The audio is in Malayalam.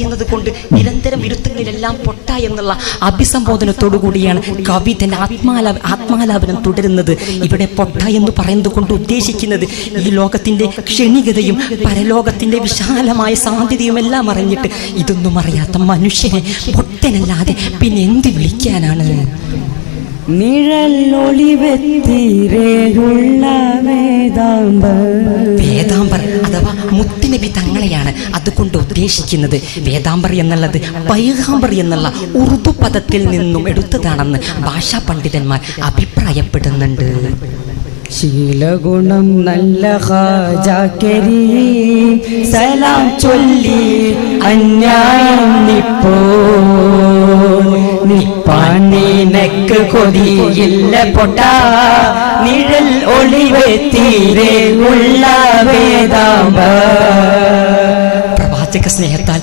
എന്നത് കൊണ്ട് നിരന്തരം വിരുദ്ധങ്ങളിലെല്ലാം പൊട്ട എന്നുള്ള അഭിസംബോധനത്തോടു കൂടിയാണ് കവി തന്റെ ആത്മാലാപനം തുടരുന്നത്. ഇവിടെ പൊട്ട എന്ന് പറയുന്നത് കൊണ്ട് ഉദ്ദേശിക്കുന്നത് ഈ ലോകത്തിന്റെ ക്ഷണികതയും പരലോകത്തിന്റെ വിശാലമായ സാധ്യതയും എല്ലാം അറിഞ്ഞിട്ട് ഇതൊന്നും അറിയാത്ത മനുഷ്യനെ പൊട്ടനല്ലാതെ പിന്നെ എന്ത് വിളിക്കാനാണ്? വേദാംബർ അഥവാ മുത്തുനബി തങ്ങളെയാണ് അതുകൊണ്ട് ഉദ്ദേശിക്കുന്നത്. വേദാംബർ എന്നുള്ളത് പൈഗാംബർ എന്നുള്ള ഉറുദു പദത്തിൽ നിന്നും എടുത്തതാണെന്ന് ഭാഷാ പണ്ഡിതന്മാർ അഭിപ്രായപ്പെടുന്നുണ്ട്. ശീലഗുണം നല്ല ഖാജാ കരീം സലാം ചൊല്ലി അന്യായം നിനക്ക് കൊതിയില്ല പൊട്ട നിഴൽ ഒളിവേ തീരെ ഉള്ള വേദാംബർ. പ്രവാചക സ്നേഹത്താൽ